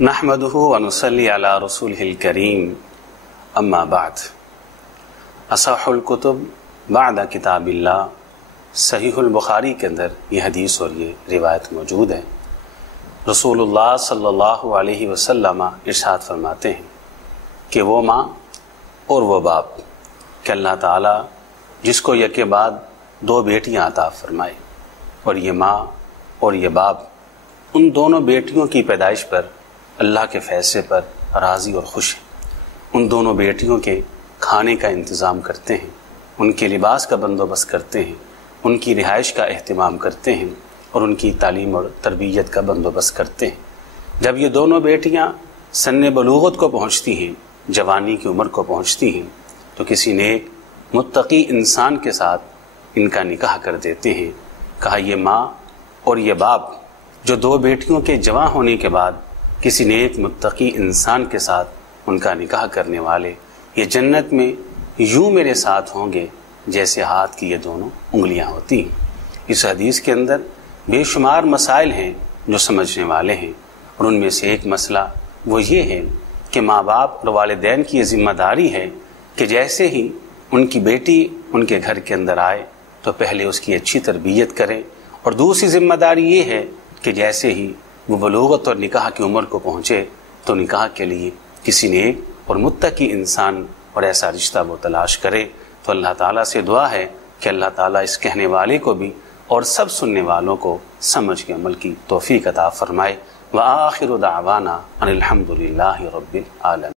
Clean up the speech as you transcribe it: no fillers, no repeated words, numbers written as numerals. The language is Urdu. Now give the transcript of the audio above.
نحمدہ ونصلی علی رسولہ الکریم اما بعد اصح الکتب بعد کتاب اللہ صحیح البخاری کے اندر یہ حدیث اور یہ روایت موجود ہے۔ رسول اللہ صلی اللہ علیہ وسلم ارشاد فرماتے ہیں کہ وہ ماں اور وہ باپ کہ اللہ تعالیٰ جس کو یکے بعد دو بیٹیاں عطا فرمائے، اور یہ ماں اور یہ باپ ان دونوں بیٹیوں کی پیدائش پر اللہ کے فیصلے پر راضی اور خوش ہیں، ان دونوں بیٹیوں کے کھانے کا انتظام کرتے ہیں، ان کے لباس کا بندوبست کرتے ہیں، ان کی رہائش کا اہتمام کرتے ہیں اور ان کی تعلیم اور تربیت کا بندوبست کرتے ہیں۔ جب یہ دونوں بیٹیاں سن بلوغت کو پہنچتی ہیں، جوانی کی عمر کو پہنچتی ہیں، تو کسی نیک متقی انسان کے ساتھ ان کا نکاح کر دیتے ہیں۔ کہا یہ ماں اور یہ باپ جو دو بیٹیوں کے جواں ہونے کے بعد کسی نیک متقی انسان کے ساتھ ان کا نکاح کرنے والے، یہ جنت میں یوں میرے ساتھ ہوں گے جیسے ہاتھ کی یہ دونوں انگلیاں ہوتی ہیں۔ اس حدیث کے اندر بے شمار مسائل ہیں جو سمجھنے والے ہیں، اور ان میں سے ایک مسئلہ وہ یہ ہے کہ ماں باپ اور والدین کی یہ ذمہ داری ہے کہ جیسے ہی ان کی بیٹی ان کے گھر کے اندر آئے تو پہلے اس کی اچھی تربیت کریں، اور دوسری ذمہ داری یہ ہے کہ جیسے ہی وہ بلوغت اور نکاح کی عمر کو پہنچے تو نکاح کے لیے کسی نیک اور متقی انسان اور ایسا رشتہ وہ تلاش کرے۔ تو اللہ تعالیٰ سے دعا ہے کہ اللہ تعالیٰ اس کہنے والے کو بھی اور سب سننے والوں کو سمجھ کے عمل کی توفیق عطا فرمائے۔ وآخر دعوانا ان الحمد للہ رب العالمین۔